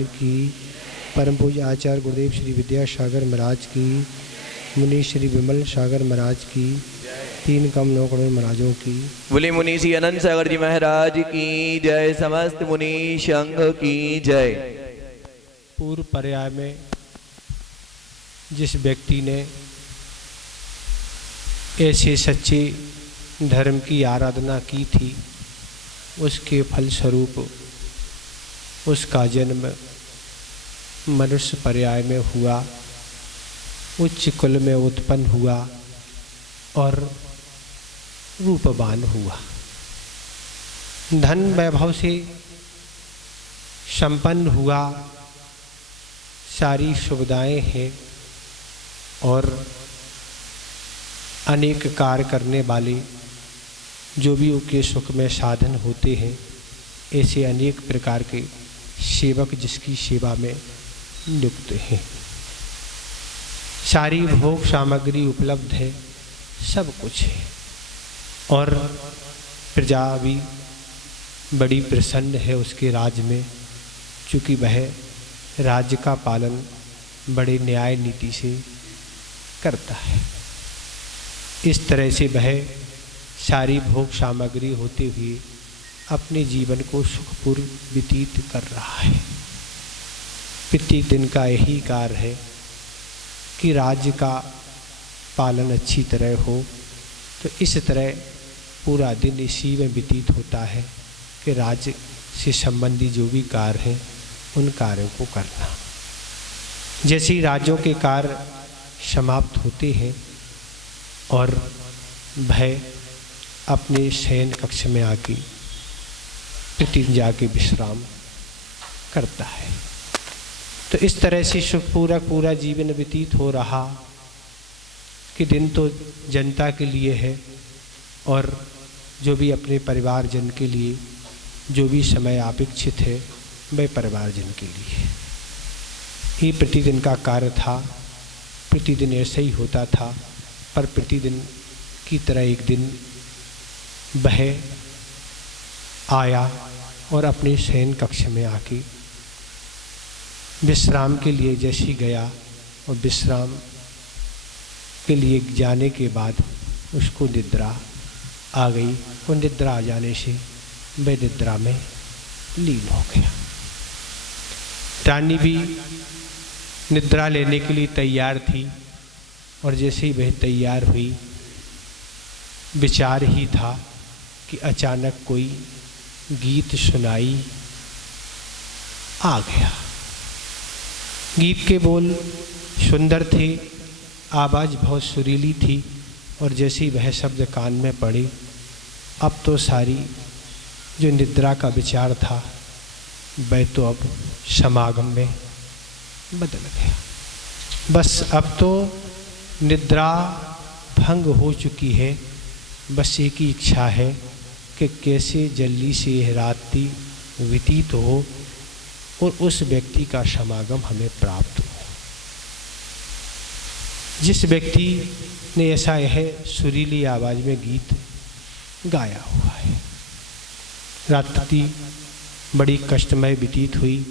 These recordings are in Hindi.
भगवान की, परम पूज्य आचार्य गुरुदेव श्री विद्यासागर महाराज की, मुनि श्री विमल सागर महाराज की, 3 कम 9 करोड़ महाराजों की। बोले मुनि श्री अनंत सागर जी महाराज की जय। समस्त मुनि संघ की जय। पूर्व पर्याय में जिस व्यक्ति ने ऐसे सच्चे धर्म की आराधना की थी, उसके फलस्वरूप उसका जन्म मनुष्य पर्याय में हुआ, उच्च कुल में उत्पन्न हुआ और रूपवान हुआ, धन वैभव से संपन्न हुआ, सारी सुविधाएं हैं और अनेक कार्य करने वाले जो भी उसके सुख में साधन होते हैं, ऐसे अनेक प्रकार के सेवक जिसकी सेवा में नियुक्त हैं। सारी भोग सामग्री उपलब्ध है, सब कुछ है और प्रजा भी बड़ी प्रसन्न है उसके राज्य में, चूँकि वह राज्य का पालन बड़े न्याय नीति से करता है। इस तरह से वह सारी भोग सामग्री होते हुए अपने जीवन को सुखपूर्व व्यतीत कर रहा है। प्रतिदिन का यही कार्य है कि राज्य का पालन अच्छी तरह हो, तो इस तरह पूरा दिन इसी में व्यतीत होता है कि राज्य से संबंधी जो भी कार्य हैं उन कार्यों को करना। जैसे ही राज्यों के कार्य समाप्त होते हैं और वह अपने शयन कक्ष में आके प्रतिदिन जाके विश्राम करता है, तो इस तरह से सुखपूर्वक पूरा जीवन व्यतीत हो रहा कि दिन तो जनता के लिए है और जो भी अपने परिवारजन के लिए जो भी समय अपेक्षित है वह परिवारजन के लिए ही प्रतिदिन का कार्य था। प्रतिदिन ऐसे ही होता था, पर प्रतिदिन की तरह एक दिन वह आया और अपने शयन कक्ष में आके विश्राम के लिए जैसे गया और विश्राम के लिए जाने के बाद उसको निद्रा आ गई और निद्रा आ जाने से वह निद्रा में लीन हो गया। रानी भी निद्रा लेने के लिए तैयार थी और जैसे ही वह तैयार हुई, विचार ही था कि अचानक कोई गीत सुनाई आ गया। गीत के बोल सुंदर थे, आवाज़ बहुत सुरीली थी और जैसे ही वह शब्द कान में पड़े, अब तो सारी जो निद्रा का विचार था वह तो अब समागम में बदल गया। बस अब तो निद्रा भंग हो चुकी है, बस एक ही इच्छा है कि कैसे जल्दी से यह रात्रि व्यतीत हो और उस व्यक्ति का समागम हमें प्राप्त हो। जिस व्यक्ति ने ऐसा यह सुरीली आवाज़ में गीत गाया हुआ है। रात्रि बड़ी कष्टमय व्यतीत हुई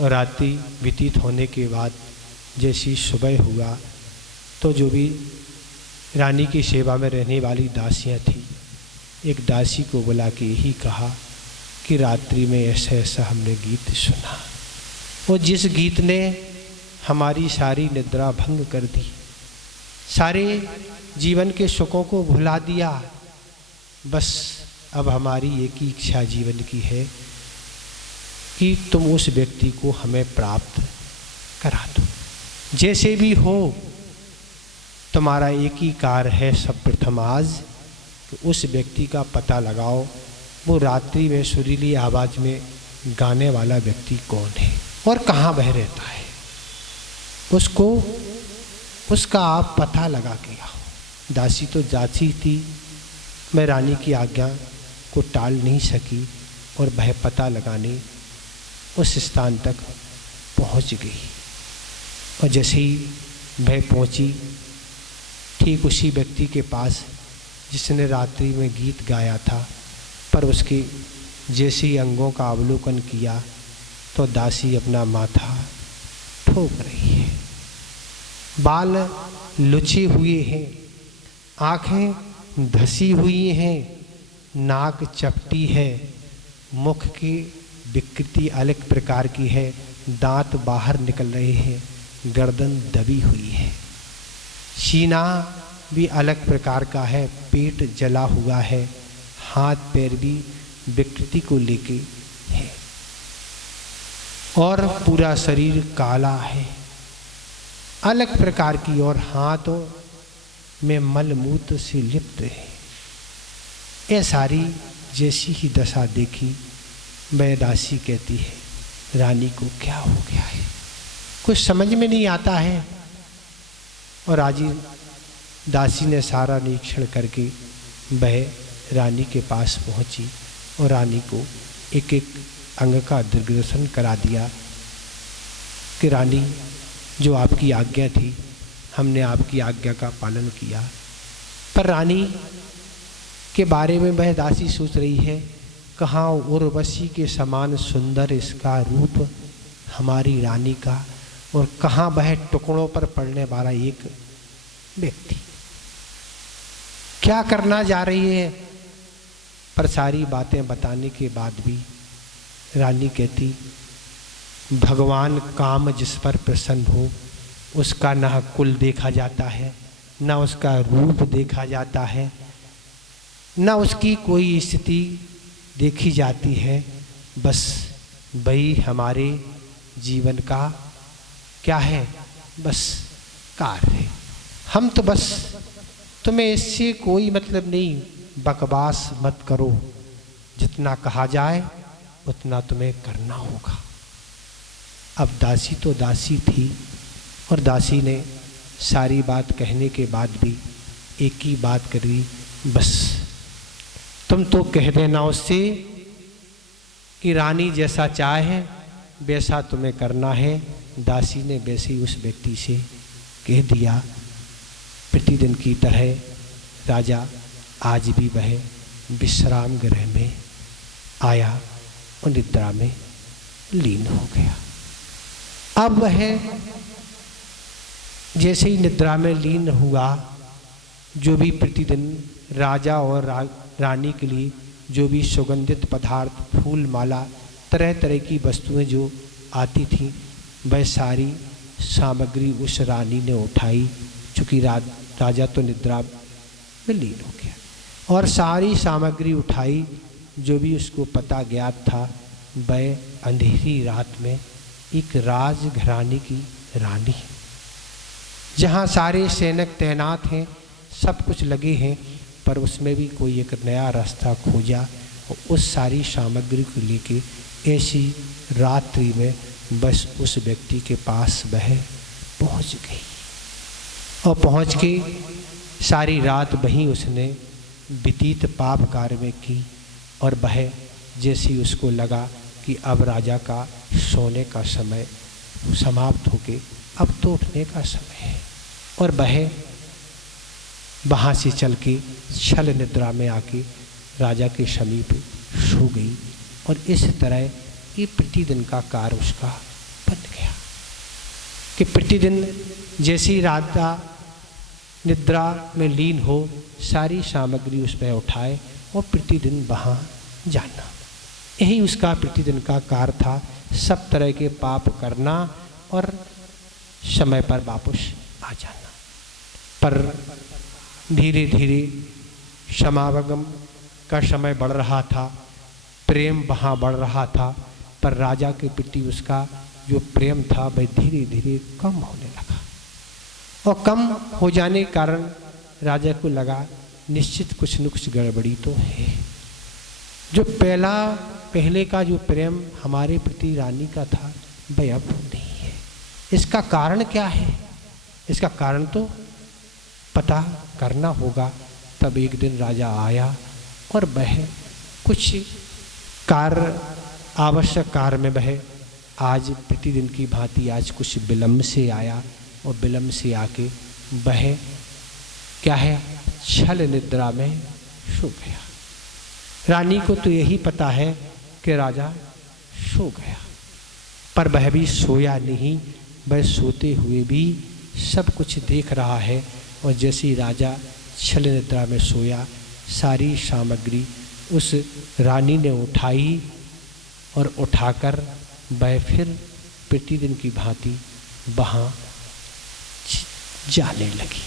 और रात्रि व्यतीत होने के बाद जैसी सुबह हुआ तो जो भी रानी की सेवा में रहने वाली दासियां थी, एक दासी को बुला के यही कहा कि रात्रि में ऐसा ऐसा हमने गीत सुना, और जिस गीत ने हमारी सारी निद्रा भंग कर दी, सारे जीवन के सुखों को भुला दिया। बस अब हमारी एक ही इच्छा जीवन की है कि तुम उस व्यक्ति को हमें प्राप्त करा दो। जैसे भी हो तुम्हारा एक ही कार्य है, सर्वप्रथम आज कि उस व्यक्ति का पता लगाओ, वो रात्रि में सुरीली आवाज़ में गाने वाला व्यक्ति कौन है और कहाँ वह रहता है, उसका आप पता लगा के आओ। दासी तो जाती थी, मैं रानी की आज्ञा को टाल नहीं सकी और वह पता लगाने उस स्थान तक पहुंच गई। और जैसे ही वह पहुंची, ठीक उसी व्यक्ति के पास जिसने रात्रि में गीत गाया था, पर उसके जैसे ही अंगों का अवलोकन किया तो दासी अपना माथा ठोक रही है। बाल लुचे हुए हैं, आँखें धसी हुई हैं, नाक चपटी है, मुख की विकृति अलग प्रकार की है, दांत बाहर निकल रहे हैं, गर्दन दबी हुई है, सीना भी अलग प्रकार का है, पेट जला हुआ है, हाथ पैर भी विकृति को लेके है और पूरा शरीर काला है अलग प्रकार की, और हाथों में मलमूत्र से लिप्त है। ये सारी जैसी ही दशा देखी, वह दासी कहती है रानी को क्या हो गया है, कुछ समझ में नहीं आता है। और राजी दासी ने सारा निरीक्षण करके वह रानी के पास पहुंची और रानी को एक एक अंग का दिग्दर्शन करा दिया कि रानी, जो आपकी आज्ञा थी हमने आपकी आज्ञा का पालन किया। पर रानी के बारे में वह दासी सोच रही है, कहाँ उर्वशी के समान सुंदर इसका रूप हमारी रानी का, और कहाँ वह टुकड़ों पर पड़ने वाला एक व्यक्ति, क्या करना जा रही है। पर सारी बातें बताने के बाद भी रानी कहती, भगवान काम जिस पर प्रसन्न हो उसका न कुल देखा जाता है, न उसका रूप देखा जाता है, न उसकी कोई स्थिति देखी जाती है, बस वही हमारे जीवन का क्या है, बस कार्य है। हम तो बस, तुम्हें इससे कोई मतलब नहीं, बकवास मत करो, जितना कहा जाए उतना तुम्हें करना होगा। अब दासी तो दासी थी, और दासी ने सारी बात कहने के बाद भी एक ही बात करी, बस तुम तो कह देना उससे कि रानी जैसा चाहे वैसा तुम्हें करना है। दासी ने वैसे ही उस व्यक्ति से कह दिया। प्रतिदिन की तरह राजा आज भी वह विश्राम गृह में आया और निद्रा में लीन हो गया। अब वह जैसे ही निद्रा में लीन हुआ, जो भी प्रतिदिन राजा और रानी के लिए जो भी सुगंधित पदार्थ, फूल माला, तरह तरह की वस्तुएं जो आती थीं, वह सारी सामग्री उस रानी ने उठाई, चूँकि राजा तो निद्रा में लीन हो गया, और सारी सामग्री उठाई जो भी उसको पता ज्ञात था। वह अंधेरी रात में एक राजघराने की रानी, जहाँ सारे सैनिक तैनात हैं, सब कुछ लगे हैं, पर उसमें भी कोई एक नया रास्ता खोजा और उस सारी सामग्री को लेके ऐसी रात्रि में बस उस व्यक्ति के पास वह पहुँच गई, और पहुँच के सारी रात वहीं उसने व्यतीत पाप कार्य में की। और वह जैसे ही उसको लगा कि अब राजा का सोने का समय समाप्त होके अब तो उठने का समय है, और वह वहाँ से चल के छल निद्रा में आके राजा के समीप सो गई। और इस तरह ये प्रतिदिन का कार्य उसका बन गया कि प्रतिदिन जैसी राजा निद्रा में लीन हो, सारी सामग्री उस पर उठाए और प्रतिदिन वहाँ जाना, यही उसका प्रतिदिन का कार्य था। सब तरह के पाप करना और समय पर वापस आ जाना। पर धीरे धीरे समागम का समय बढ़ रहा था, प्रेम वहाँ बढ़ रहा था, पर राजा के प्रति उसका जो प्रेम था वह धीरे धीरे कम होने लगा। और कम हो जाने के कारण राजा को लगा निश्चित कुछ न कुछ गड़बड़ी तो है। जो पहले का जो प्रेम हमारे प्रति रानी का था वह अब नहीं है। इसका कारण क्या है? इसका कारण तो पता करना होगा। तब एक दिन राजा आया और वह कुछ कार्य, आवश्यक कार्य में वह आज प्रतिदिन की भांति आज कुछ विलम्ब से आया, और विलम्ब से आके वह क्या है, छल निद्रा में सो गया। रानी को तो यही पता है कि राजा सो गया, पर वह भी सोया नहीं, वह सोते हुए भी सब कुछ देख रहा है। और जैसे ही राजा छल निद्रा में सोया, सारी सामग्री उस रानी ने उठाई और उठाकर वह फिर प्रतिदिन की भांति वहाँ जाने लगी।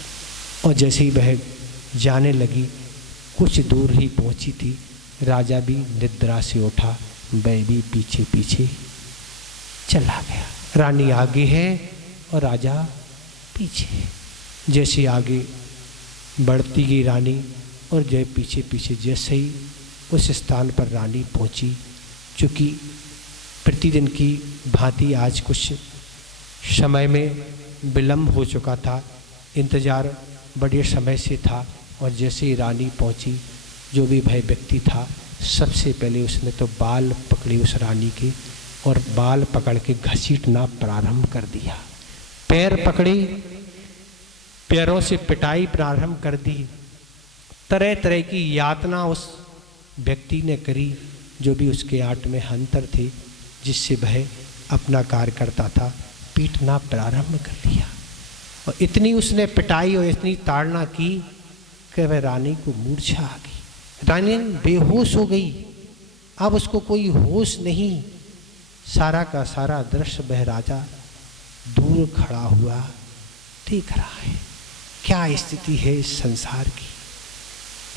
और जैसे ही वह जाने लगी, कुछ दूर ही पहुँची थी, राजा भी निद्रा से उठा, वह भी पीछे पीछे चला गया। रानी आगे है और राजा पीछे है। जैसे आगे बढ़ती गई रानी और जय पीछे पीछे, जैसे ही उस स्थान पर रानी पहुंची, चूँकि प्रतिदिन की भांति आज कुछ समय में विलम्ब हो चुका था, इंतज़ार बड़े समय से था। और जैसे ही रानी पहुंची, जो भी भय व्यक्ति था, सबसे पहले उसने तो बाल पकड़े उस रानी के और बाल पकड़ के घसीटना प्रारंभ कर दिया। पैर पकड़े, पैरों से पिटाई प्रारंभ कर दी। तरह तरह की यातना उस व्यक्ति ने करी, जो भी उसके आट में हंतर थे, जिससे वह अपना कार्य करता था, पीटना प्रारंभ कर दिया। और इतनी उसने पिटाई और इतनी ताड़ना की कि वह रानी को मूर्छा आ गई। रानी बेहोश हो गई, अब उसको कोई होश नहीं। सारा का सारा दृश्य वह राजा दूर खड़ा हुआ देख रहा है। क्या स्थिति है इस संसार की।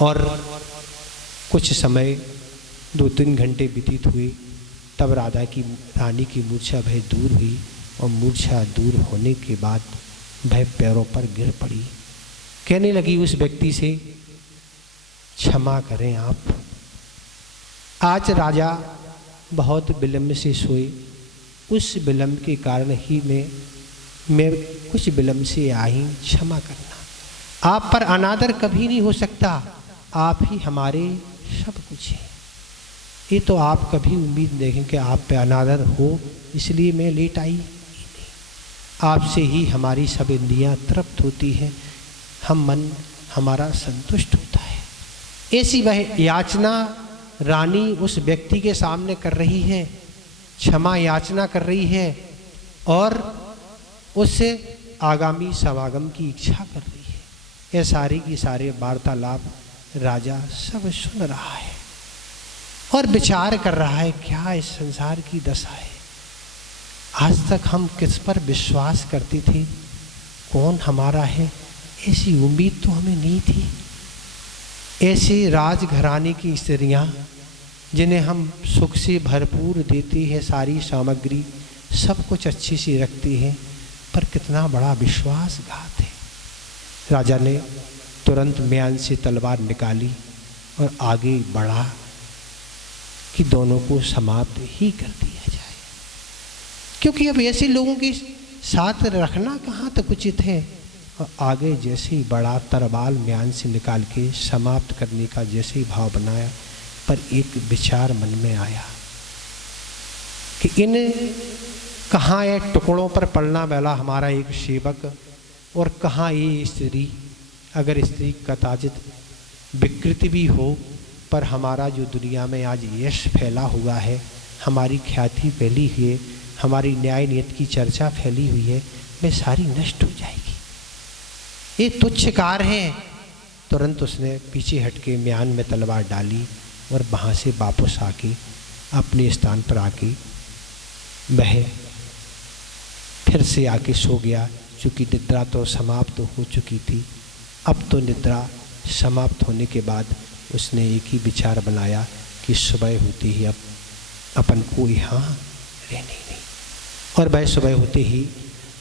और कुछ समय 2-3 घंटे व्यतीत हुए, तब रानी की मूर्छा भय दूर हुई। और मूर्छा दूर होने के बाद वह पैरों पर गिर पड़ी, कहने लगी उस व्यक्ति से, क्षमा करें आप, आज राजा बहुत विलम्ब से सोए, उस विलम्ब के कारण ही मैं कुछ विलम्ब से आई, क्षमा करना। आप पर अनादर कभी नहीं हो सकता, आप ही हमारे सब कुछ हैं। ये तो आप कभी उम्मीद देखें कि आप पे अनादर हो, इसलिए मैं लेट आई। आपसे ही हमारी सब इंद्रियां तृप्त होती हैं, हम मन हमारा संतुष्ट होता है। ऐसी वह याचना रानी उस व्यक्ति के सामने कर रही है, क्षमा याचना कर रही है और उससे आगामी समागम की इच्छा कर रही है। ये सारी की सारे वार्तालाप राजा सब सुन रहा है और विचार कर रहा है, क्या इस संसार की दशा है। आज तक हम किस पर विश्वास करते थे, कौन हमारा है, ऐसी उम्मीद तो हमें नहीं थी। ऐसे राजघराने की स्त्रियां जिन्हें हम सुख से भरपूर देते हैं, सारी सामग्री सब कुछ अच्छी से रखते हैं, पर कितना बड़ा विश्वासघात है। राजा ने तुरंत म्यान से तलवार निकाली और आगे बढ़ा कि दोनों को समाप्त ही कर दिया जाए, क्योंकि अब ऐसे लोगों के साथ रखना कहाँ तक उचित है। और आगे जैसे ही बड़ा तरवाल म्यान से निकाल के समाप्त करने का जैसे ही भाव बनाया, पर एक विचार मन में आया कि इन कहाँ एक टुकड़ों पर पड़ना वाला हमारा एक सेवक और कहाँ ये स्त्री। अगर स्त्री कदाचित विकृति भी हो, पर हमारा जो दुनिया में आज यश फैला हुआ है, हमारी ख्याति फैली हुई है, हमारी न्याय नीति की चर्चा फैली हुई है, वह सारी नष्ट हो जाएगी। ये तुच्छ कार्य है। तुरंत उसने पीछे हटके म्यान में तलवार डाली और वहाँ से वापस आके अपने स्थान पर आके वह फिर से आके सो गया। चूँकि निद्रा तो समाप्त हो चुकी थी, अब तो निद्रा समाप्त होने के बाद उसने एक ही विचार बनाया कि सुबह होते ही अब अपन को यहाँ रहने नहीं। और वह सुबह होते ही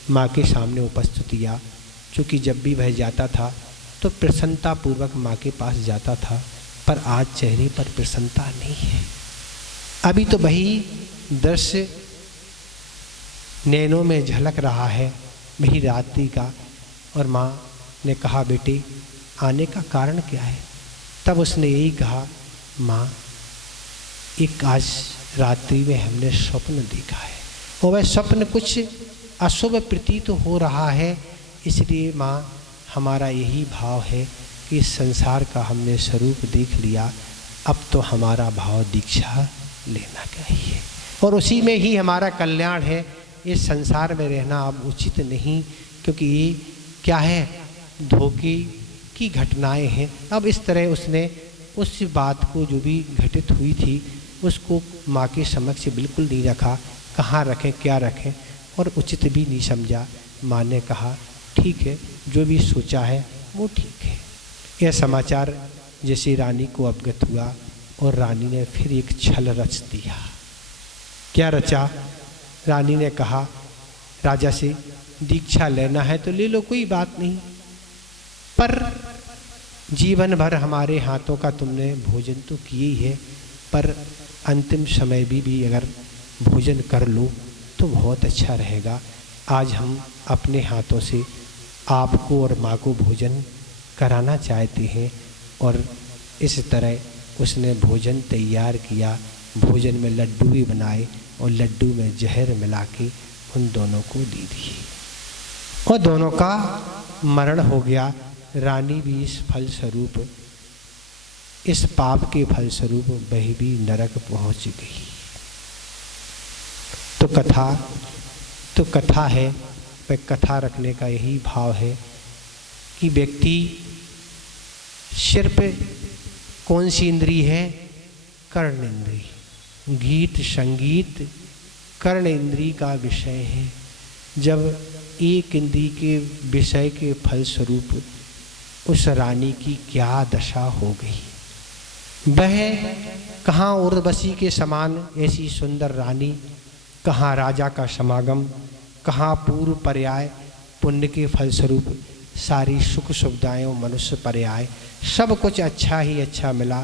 माँ के सामने उपस्थित हुआ। चूँकि जब भी वह जाता था तो प्रसन्नतापूर्वक माँ के पास जाता था, पर आज चेहरे पर प्रसन्नता नहीं है। अभी तो वही दृश्य नैनों में झलक रहा है, वही रात्रि का। और माँ ने कहा, बेटे आने का कारण क्या है। तब उसने यही कहा, माँ एक आज रात्रि में हमने स्वप्न देखा है और वह स्वप्न कुछ अशुभ प्रतीत हो रहा है, इसलिए माँ हमारा यही भाव है कि इस संसार का हमने स्वरूप देख लिया, अब तो हमारा भाव दीक्षा लेना चाहिए। और उसी में ही हमारा कल्याण है। इस संसार में रहना अब उचित नहीं, क्योंकि ये क्या है, धोखे की घटनाएं हैं। अब इस तरह उसने उस बात को जो भी घटित हुई थी उसको माँ के समक्ष बिल्कुल नहीं रखा, कहाँ रखें क्या रखें, और उचित भी नहीं समझा। माँ ने कहा ठीक है, जो भी सोचा है वो ठीक है। यह समाचार जैसे रानी को अवगत हुआ और रानी ने फिर एक छल रच दिया। क्या रचा? रानी ने कहा राजा से दीक्षा लेना है तो ले लो, कोई बात नहीं, पर जीवन भर हमारे हाथों का तुमने भोजन तो किए ही है, पर अंतिम समय भी अगर भोजन कर लो तो बहुत अच्छा रहेगा। आज हम अपने हाथों से आपको और माँ को भोजन कराना चाहते हैं। और इस तरह उसने भोजन तैयार किया। भोजन में लड्डू भी बनाए और लड्डू में जहर मिला के उन दोनों को दे दिए और दोनों का मरण हो गया। रानी भी इस फलस्वरूप, इस पाप के फलस्वरूप वह भी नरक पहुंच गई। तो कथा है, वह कथा रखने का यही भाव है कि व्यक्ति सिर्फ कौन सी इंद्री है? कर्ण इंद्री। गीत संगीत कर्ण इंद्री का विषय है। जब एक इंद्री के विषय के फलस्वरूप उस रानी की क्या दशा हो गई। वह कहाँ उर्वशी के समान ऐसी सुंदर रानी, कहाँ राजा का समागम, कहाँ पूर्व पर्याय, पुण्य के फलस्वरूप सारी सुख सुविधाएं, मनुष्य पर्याय, सब कुछ अच्छा ही अच्छा मिला,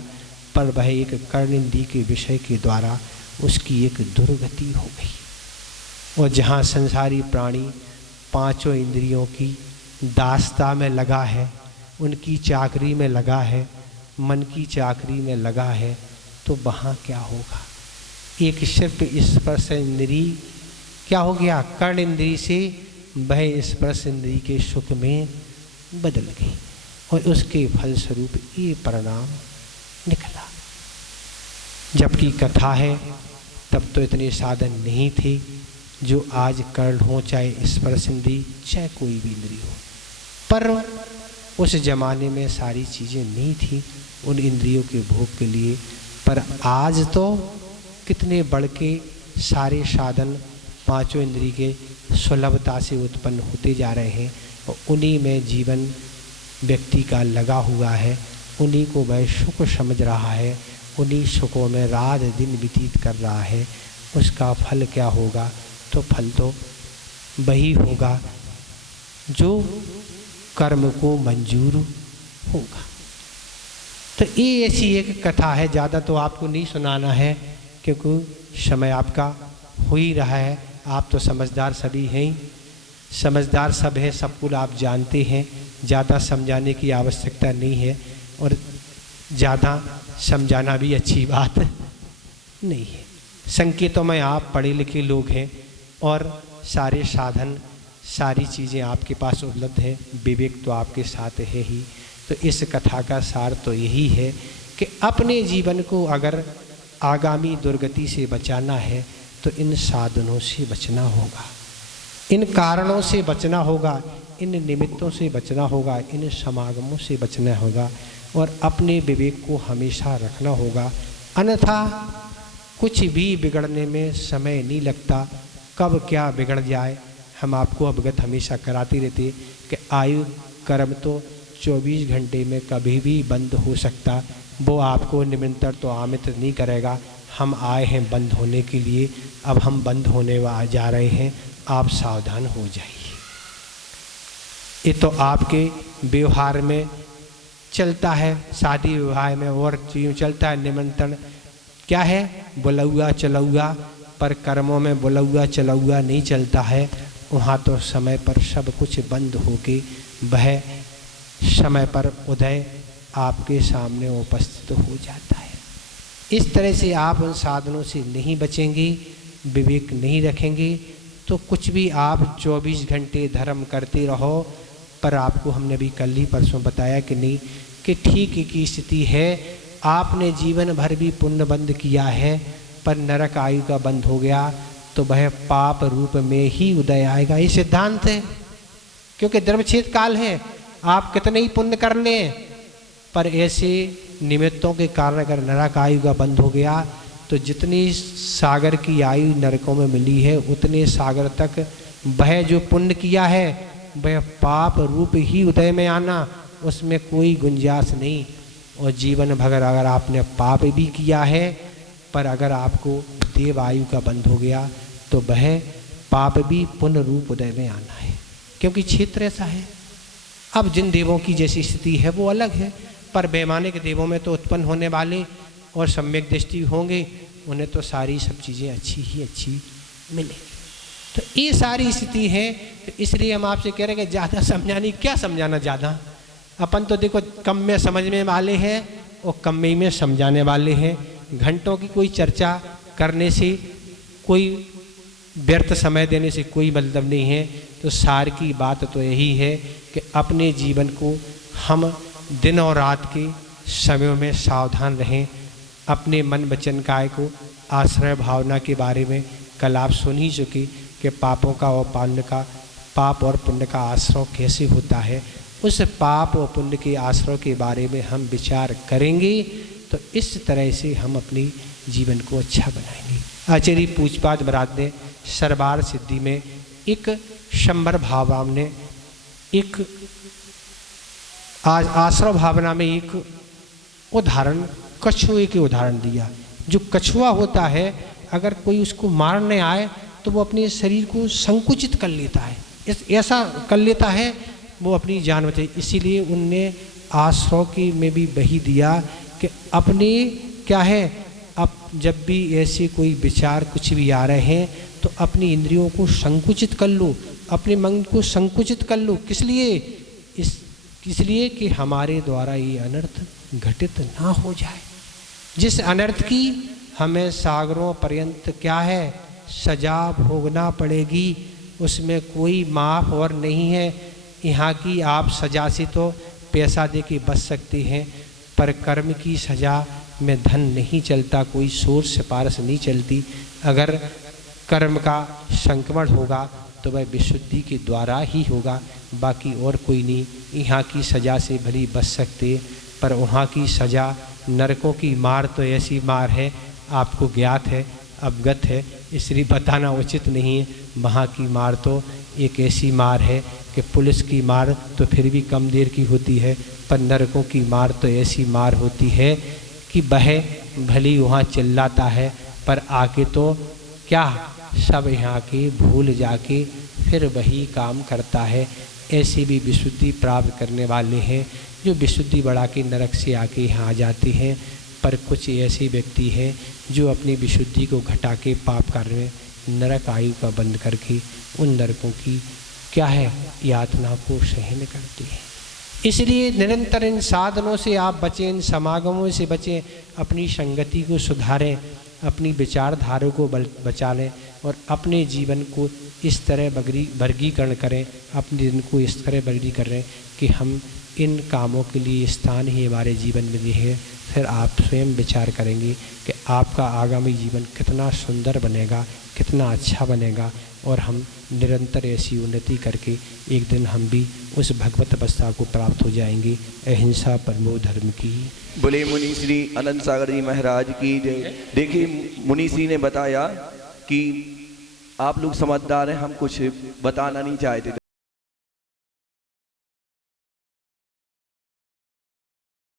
पर वह एक कर्ण इंद्री के विषय के द्वारा उसकी एक दुर्गति हो गई। और जहाँ संसारी प्राणी पांचों इंद्रियों की दास्ता में लगा है, उनकी चाकरी में लगा है, मन की चाकरी में लगा है, तो वहाँ क्या होगा? एक सिर्फ स्पर्श इंद्री क्या हो गया? कर्ण इंद्री से वह स्पर्श इंद्री के सुख में बदल गई और उसके फलस्वरूप ये परिणाम निकला। जबकि कथा है तब तो इतने साधन नहीं थे जो आज कर्ण हो, चाहे स्पर्श इंद्री, चाहे कोई भी इंद्री हो, पर उस जमाने में सारी चीज़ें नहीं थी उन इंद्रियों के भोग के लिए। पर आज तो कितने बढ़ के सारे साधन पांचों इंद्री के सुलभता से उत्पन्न होते जा रहे हैं और उन्हीं में जीवन व्यक्ति का लगा हुआ है, उन्हीं को वह सुख समझ रहा है, उन्हीं सुखों में रात दिन व्यतीत कर रहा है। उसका फल क्या होगा? तो फल तो वही होगा जो कर्म को मंजूर होगा। तो ये ऐसी एक कथा है, ज़्यादा तो आपको नहीं सुनाना है क्योंकि समय आपका हो ही रहा है। आप तो समझदार सभी हैं, समझदार सब है, सब कुछ आप जानते हैं, ज़्यादा समझाने की आवश्यकता नहीं है और ज़्यादा समझाना भी अच्छी बात नहीं है। संकेतों में आप पढ़े लिखे लोग हैं और सारे साधन, सारी चीज़ें आपके पास उपलब्ध हैं, विवेक तो आपके साथ है ही। तो इस कथा का सार तो यही है कि अपने जीवन को अगर आगामी दुर्गति से बचाना है तो इन साधनों से बचना होगा, इन कारणों से बचना होगा, इन निमित्तों से बचना होगा, इन समागमों से बचना होगा और अपने विवेक को हमेशा रखना होगा। अन्यथा कुछ भी बिगड़ने में समय नहीं लगता, कब क्या बिगड़ जाए हम आपको अवगत हमेशा कराते रहते कि आयु कर्म तो 24 घंटे में कभी भी बंद हो सकता। वो आपको निरंतर तो आमंत्रित नहीं करेगा, हम आए हैं बंद होने के लिए, अब हम बंद होने जा रहे हैं, आप सावधान हो जाइए। ये तो आपके व्यवहार में चलता है, शादी विवाह में और चीज़ चलता है, निमंत्रण क्या है, बुलौआ चलौआ, पर कर्मों में बुलौआ चलौआ नहीं चलता है। वहाँ तो समय पर सब कुछ बंद होके वह समय पर उदय आपके सामने उपस्थित हो जाता है। इस तरह से आप उन साधनों से नहीं बचेंगे, विवेक नहीं रखेंगे तो कुछ भी आप 24 घंटे धर्म करते रहो, पर आपको हमने भी कल ही परसों बताया कि नहीं कि ठीक की स्थिति है। आपने जीवन भर भी पुण्य बंद किया है पर नरक आयु का बंध हो गया तो वह पाप रूप में ही उदय आएगा। ये सिद्धांत है, क्योंकि द्रवच्छेद काल है। आप कितने ही पुण्य कर लें, पर ऐसे निमित्तों के कारण अगर नरक आयु का बंद हो गया तो जितनी सागर की आयु नरकों में मिली है उतने सागर तक वह जो पुण्य किया है वह पाप रूप ही उदय में आना, उसमें कोई गुंजाइश नहीं। और जीवन भर अगर आपने पाप भी किया है, पर अगर आपको देव आयु का बंद हो गया तो वह पाप भी पुण्य रूप उदय में आना है, क्योंकि क्षेत्र ऐसा है। अब जिन देवों की जैसी स्थिति है वो अलग है, पर वैमानिक देवों में तो उत्पन्न होने वाले और सम्यक दृष्टि होंगे, उन्हें तो सारी सब चीज़ें अच्छी ही अच्छी मिलेंगी। तो ये सारी स्थिति है। तो इसलिए हम आपसे कह रहे हैं कि ज़्यादा समझानी, क्या समझाना ज़्यादा, अपन तो देखो कम में समझने वाले हैं और कम में समझाने वाले हैं। घंटों की कोई चर्चा करने से, कोई व्यर्थ समय देने से कोई मतलब नहीं है। तो सार की बात तो यही है कि अपने जीवन को हम दिन और रात के समयों में सावधान रहें। अपने मन वचन काय को आश्रय भावना के बारे में कल आप सुन ही चुके कि पापों का और पुण्य का, पाप और पुण्य का आश्रय कैसे होता है। उस पाप और पुण्य के आश्रय के बारे में हम विचार करेंगे तो इस तरह से हम अपने जीवन को अच्छा बनाएंगे। आचार्य पूजपाद महाराज ने सरबार सिद्धि में एक शंबर भावना ने एक आश्रय भावना में एक उदाहरण, कछुए के उदाहरण दिया। जो कछुआ होता है अगर कोई उसको मारने आए तो वो अपने शरीर को संकुचित कर लेता है, ऐसा कर लेता है वो अपनी जान बचाए। इसीलिए उनने आश्रय के में भी वही दिया कि अपने क्या है, अब जब भी ऐसे कोई विचार कुछ भी आ रहे हैं तो अपनी इंद्रियों को संकुचित कर लो, अपने मन को संकुचित कर लो। किस लिए? इसलिए कि हमारे द्वारा ये अनर्थ घटित ना हो जाए। जिस अनर्थ की हमें सागरों पर्यंत क्या है सजा भोगना पड़ेगी, उसमें कोई माफ़ और नहीं है। यहाँ की आप सजा से तो पैसा दे के बच सकते हैं, पर कर्म की सजा में धन नहीं चलता, कोई सोच सिफारिश नहीं चलती। अगर कर्म का संक्रमण होगा तो वह विशुद्धि के द्वारा ही होगा, बाकी और कोई नहीं। यहाँ की सज़ा से भली बच सकते, पर वहाँ की सज़ा नरकों की मार तो ऐसी मार है, आपको ज्ञात है, अवगत है, इसलिए बताना उचित नहीं है। वहाँ की मार तो एक ऐसी मार है कि पुलिस की मार तो फिर भी कम देर की होती है, पर नरकों की मार तो ऐसी मार होती है कि वह भली वहाँ चिल्लाता है, पर आके तो क्या सब यहाँ के भूल जाके फिर वही काम करता है। ऐसे भी विशुद्धि प्राप्त करने वाले हैं जो विशुद्धि बढ़ा के नरक से आके यहाँ आ जाते हैं, पर कुछ ऐसे व्यक्ति हैं जो अपनी विशुद्धि को घटा के पाप कार्य में नरक आयु का बंद करके उन नरकों की क्या है यातना को सहन करते हैं। इसलिए निरंतर इन साधनों से आप बचें, इन समागमों से बचें, अपनी संगति को सुधारें, अपनी विचारधारा को बचा लें और अपने जीवन को इस तरह वर्गीकरण करें, अपने दिन को इस तरह वर्गीकरण करें कि हम इन कामों के लिए स्थान ही हमारे जीवन में है। फिर आप स्वयं विचार करेंगे कि आपका आगामी जीवन कितना सुंदर बनेगा, कितना अच्छा बनेगा, और हम निरंतर ऐसी उन्नति करके एक दिन हम भी उस भगवत अवस्था को प्राप्त हो जाएंगे। अहिंसा परमो धर्म की। बोले मुनि श्री अनंत सागर जी महाराज की जय। देखिए मुनि श्री ने बताया कि आप लोग समझदार हैं, हम कुछ बताना नहीं चाहते।